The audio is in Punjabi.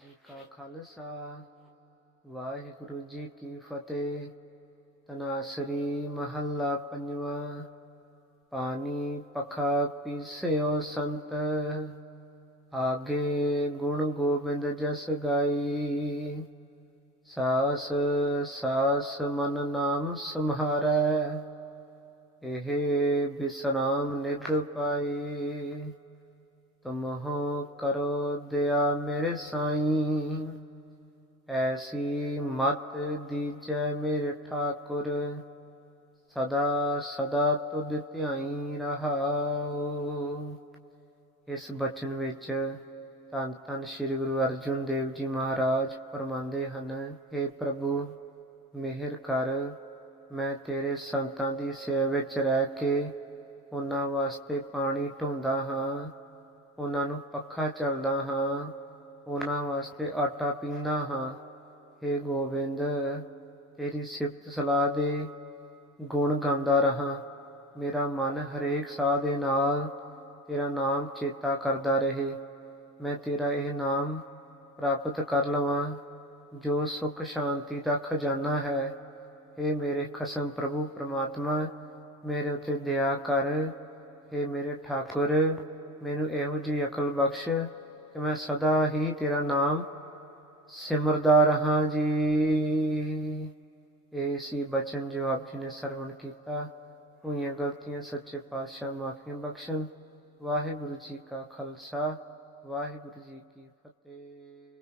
ਜੀ ਕਾ ਖਾਲਸਾ। ਵਾਹਿਗੁਰੂ ਜੀ ਕੀ ਫਤਿਹ। ਤਨਾਸਰੀ ਮਹੱਲਾ ਪੰਜਵਾਂ। ਪਾਣੀ ਪਖਾ ਪੀਸਿਓ ਸੰਤ। ਆਗੇ ਗੁਣ ਗੋਬਿੰਦ ਜਸ ਗਾਈ। ਸਾਸ ਸਾਸ ਮਨ ਨਾਮ ਸਮਹਾਰੈ ਇਹ ਬਿਸਰਾਮ ਨਿਧ ਪਾਈ। ਤੁਮਹੁ ਕਰੋ ਦਇਆ ਮੇਰੇ ਸਾਈਂ। ਐਸੀ ਮਤ ਦੀਜੈ ਮੇਰੇ ਠਾਕੁਰ, ਸਦਾ ਸਦਾ ਤੁਧ ਧਿਆਈ ਰਹਾਉ। ਇਸ ਬਚਨ ਵਿੱਚ ਧੰਨ ਧੰਨ ਸ੍ਰੀ ਗੁਰੂ ਅਰਜਨ ਦੇਵ ਜੀ ਮਹਾਰਾਜ ਫਰਮਾਉਂਦੇ ਹਨ हे ਪ੍ਰਭੂ, ਮਿਹਰ ਕਰ, ਮੈਂ ਤੇਰੇ ਸੰਤਾਂ ਦੀ ਸੇਵਾ ਵਿੱਚ ਰਹਿ ਕੇ ਉਹਨਾਂ ਵਾਸਤੇ ਪਾਣੀ ਢੋਂਦਾ ਹਾਂ। ਉਹਨਾਂ ਨੂੰ ਪੱਖਾ ਚੱਲਦਾ ਹਾਂ, ਉਹਨਾਂ ਵਾਸਤੇ ਆਟਾ ਪੀਂਦਾ ਹਾਂ। हे ਗੋਬਿੰਦ, ਤੇਰੀ ਸਿਫਤ ਸਲਾਹ ਦੇ ਗੁਣ ਗਾਉਂਦਾ ਰਹਾ। ਮੇਰਾ ਮਨ ਹਰੇਕ ਸਾਹ ਦੇ ਨਾਲ ਤੇਰਾ ਨਾਮ ਚੇਤਾ ਕਰਦਾ ਰਹੇ। ਮੈਂ ਤੇਰਾ ਇਹ ਨਾਮ ਪ੍ਰਾਪਤ ਕਰ ਲਵਾਂ, ਜੋ ਸੁਖ ਸ਼ਾਂਤੀ ਦਾ ਖਜ਼ਾਨਾ ਹੈ। ਏ ਮੇਰੇ ਖਸਮ ਪ੍ਰਭੂ, ਪ੍ਰਮਾਤਮਾ, ਮੇਰੇ ਉਤੇ ਦਇਆ ਕਰ। ਏ ਮੇਰੇ ਠਾਕੁਰ ਮੈਨੂੰ ਇਹੋ ਜਿਹੀ ਅਕਲ ਬਖਸ਼ ਕਿ ਮੈਂ ਸਦਾ ਹੀ ਤੇਰਾ ਨਾਮ ਸਿਮਰਦਾ ਰਹਾ ਜੀ। ਇਹ ਸੀ ਬਚਨ ਜੋ ਆਪ ਜੀ ਨੇ ਸਰਵਣ ਕੀਤਾ, ਹੋਈਆਂ ਗਲਤੀਆਂ ਸੱਚੇ ਪਾਤਸ਼ਾਹ ਮਾਫੀਆਂ ਬਖਸ਼ਣ। ਵਾਹਿਗੁਰੂ ਜੀ ਕਾ ਖਾਲਸਾ, ਵਾਹਿਗੁਰੂ ਜੀ ਕੀ ਫਤਿਹ।